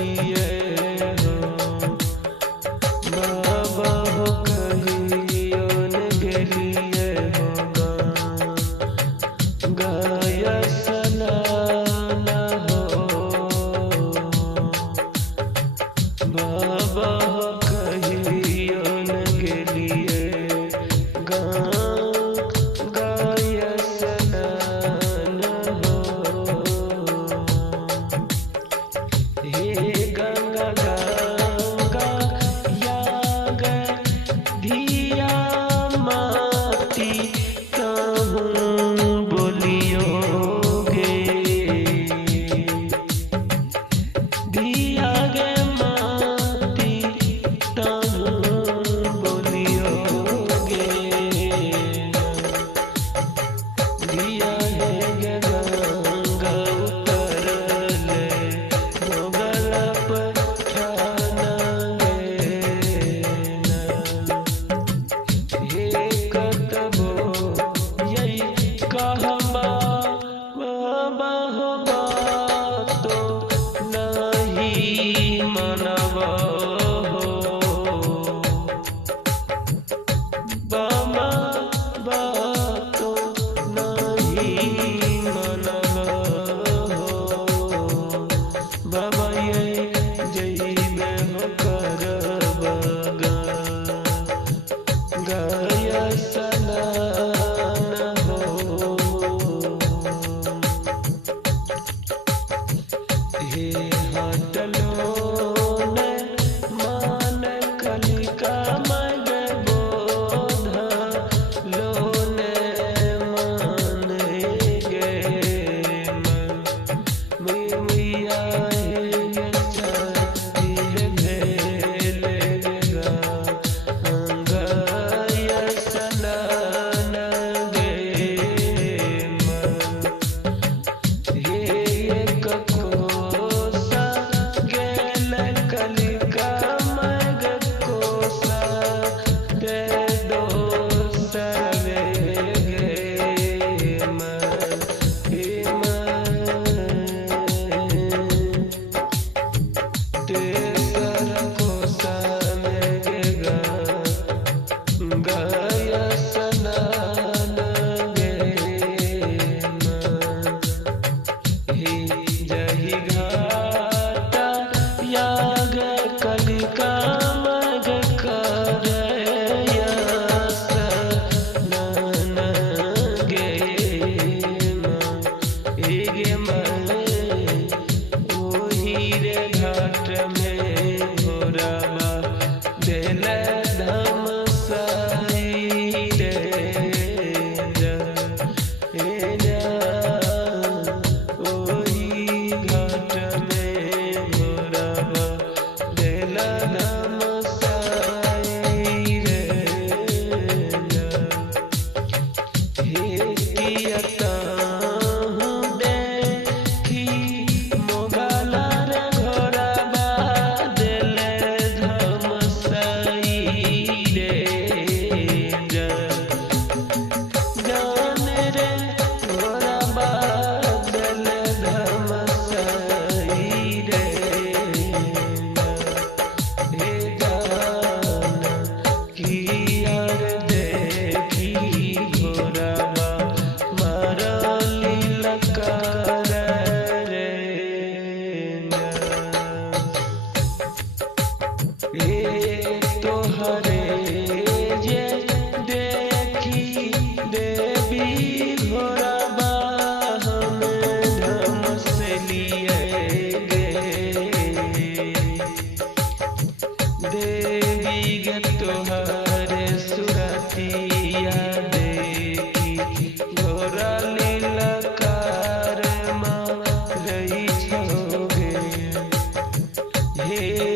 लिए हो बाबा हो कहियो न गेलिए हो गाया सनाना हो बाबा हो कहियो न गेलिए गाया सनाना हो हे गंगा गंगा याग धिया माती कहूँ बोलियोगे धिया गे माती कहूँ बोलियोगे धिया है गे गंगा उतरले मोगल पठाना हे कतबो यही कहबा बाबा हो बातो नहीं मनबा हो बाबा बातो नहीं मनबा हो बाबा ये जइबे हो करबा गाया सनाना हो हे हटलो ने मान कलिका मग बोध लोने मान गे मैया हे चाहती है भेले गा गाया सनाना गे हे कोसा गेल कलिका मग कोसा दे दो सरवे गे तेसर कोसा में गे गाया सनाना गे हे जही घाटा याग कलिका मग करया सनाना गे गे ओही रे घाट में घोराबा देल धम साई रे ओही घाट में घोराबा देल धम साई रे हे कियता हूँ देखी मोगला रे घोराबा देल धम साई रे जान रे घोराबा देल धम साई रे हे जान किया रे देखी घोराबा मारली लकार रे हे तोहरे जे देखी देवी घोराबा हम धम से लिए गे देवी गे तोहरे सुरतिया देखी घोरा लीलकार माँ रही छोगे हे